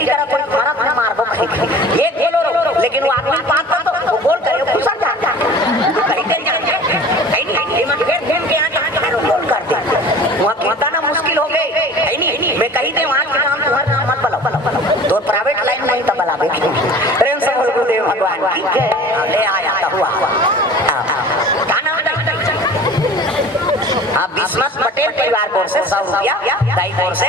बेइज्जती करा कोई तुम्हारा तुम्हें मारबो कहीं एक बोलो लेकिन वो आदमी पाता तो वो बोल करे घुसा जा कहीं दे जा कहीं नहीं मैं फिर घूम के आ बोल कर दे वहां कहता ना मुश्किल हो गई है नहीं मैं कहीं दे वहां के नाम तुम्हारा नाम मत बुलाओ तो प्राइवेट लाइन नहीं तो बुलावे प्रेम से बोल गुरुदेव भगवान की ले आया था हुआ का नाम हाँ बिस्मत पटेल परिवार की ओर से 100 रुपया दाई की ओर से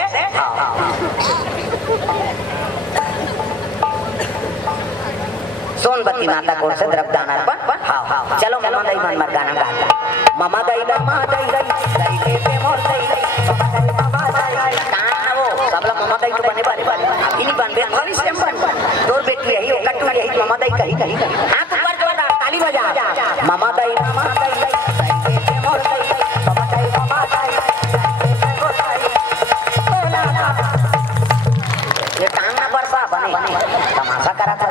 सोनबत्ती माता की ओर से द्रव्यदान अर्पण हाँ चलो मामा दाई मन मर गाना गाता मामा दाई दाई के मोर दाई मामा दाई कान वो सब लोग मामा दाई तो बने वाले अभी नहीं बन भविष्य में बन दो बेटी यही कट्टू यही मामा दाई कहीं हाथ ऊपर जोड़ा ताली बजा मामा दाई के मोर दाई तमाशा करा था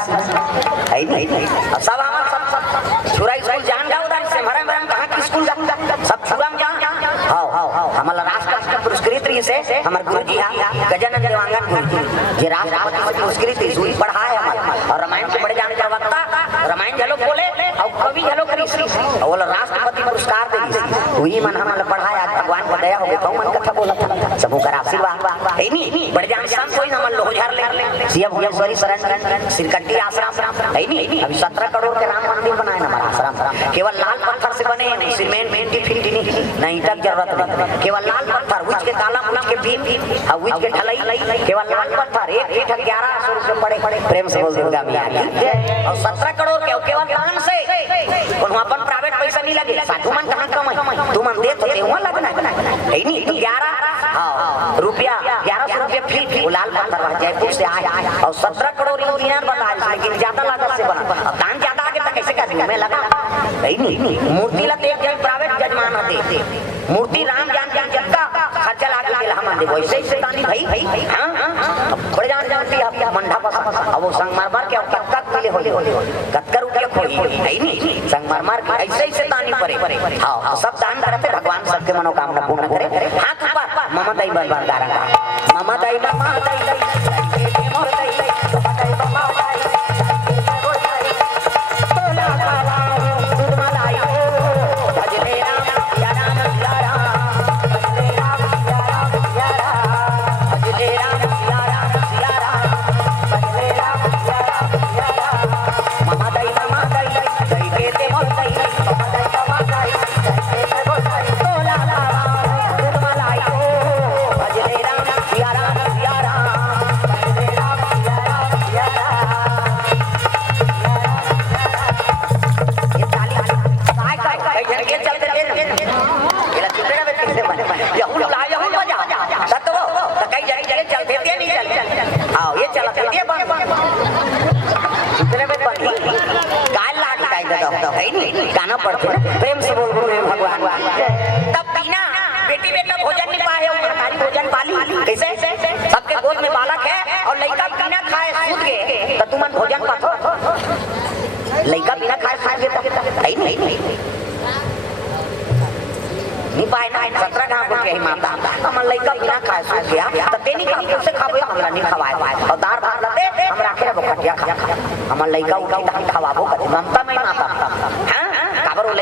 है नहीं अब सब हमारा सब छुरा स्कूल जान जाओ उधर से हमारा मैडम कहाँ की स्कूल जाऊँ सब छुरा में जाओ हाँ हमारा राष्ट्र पुरस्कृत रही से हमारे गुरुजी गजानन देवांगन गुरुजी जे राष्ट्रपति पुरस्कृत स्कूल पढ़ाए हमारे और रामायण के बड़े जाने का वक्ता रामायण झलो बोले और कवि झलो करी और राष्ट्रपति पुरस्कार दे वही मन हमारे पढ़ाया भगवान को दया हो गई तो मन कथा बोला था सबको कर आशीर्वाद है नहीं बड़े जान शाम कोई हमारे लोहार ले सीएम भुवनेश्वरी शरण सिरकट्टी आश्रम है नहीं अभी 17 करोड़ के राम मंदिर बनाए हमारा आश्रम केवल लाल पत्थर से बने सीमेंट मेंटी फिल्टी नहीं तक जरूरत नहीं केवल लाल पत्थर उच के काला उच के बीम और उच के ढलाई केवल लाल पत्थर एक फीट 1100 रुपए पड़े प्रेम से बोल दुर्गा मैया और 17 करोड़ के केवल दान से और वहां पर प्राइवेट पैसा नहीं लगे साधु मन कहां कमाई तू मन दे तो दे वहां लगना है नहीं तो 11 रुपया 1100 रुपया फी लाल पत्थर जयपुर से आया और 17 करोड़ इंजीनियर बता लेकिन ज्यादा लागत से बना अब दान ज्यादा आगे तक कैसे कर मैं लगा नहीं मूर्ति ला एक जन प्राइवेट जजमान होते मूर्ति राम जान जगता खर्चा लाग गेल हम दे वैसे ही शैतानी भाई हां बड़े जान जानती आप मंडा पास अब वो संगमरमर के कत्कत मिले होले कत्कर रुपया खोई है नहीं संगमरमर के ऐसे ही शैतानी परे हां सब दान करते भगवान सबके मनोकामना पूर्ण करे हाथ ऊपर मामा दाई बन गारा मामा दाई मोर दाई मामा दाई गाना पड़ते प्रेम से बोल गुरुदेव भगवान तब बिना बेटी बेटा भोजन नहीं पाए सरकारी भोजन पाली कैसे सबके गोद में बालक है और लड़का बिना खाए सूत गए तो तुम भोजन पाथो लड़का बिना खाए सूत गए नहीं पाए ना 17 घाव के माता हम लड़का बिना खाए सूत गया तो तेनी का कैसे खाबो हमरा नहीं खवाए और दार भात लते हम राखे बकटिया खा हम लड़का उठा खवाबो ममता में माता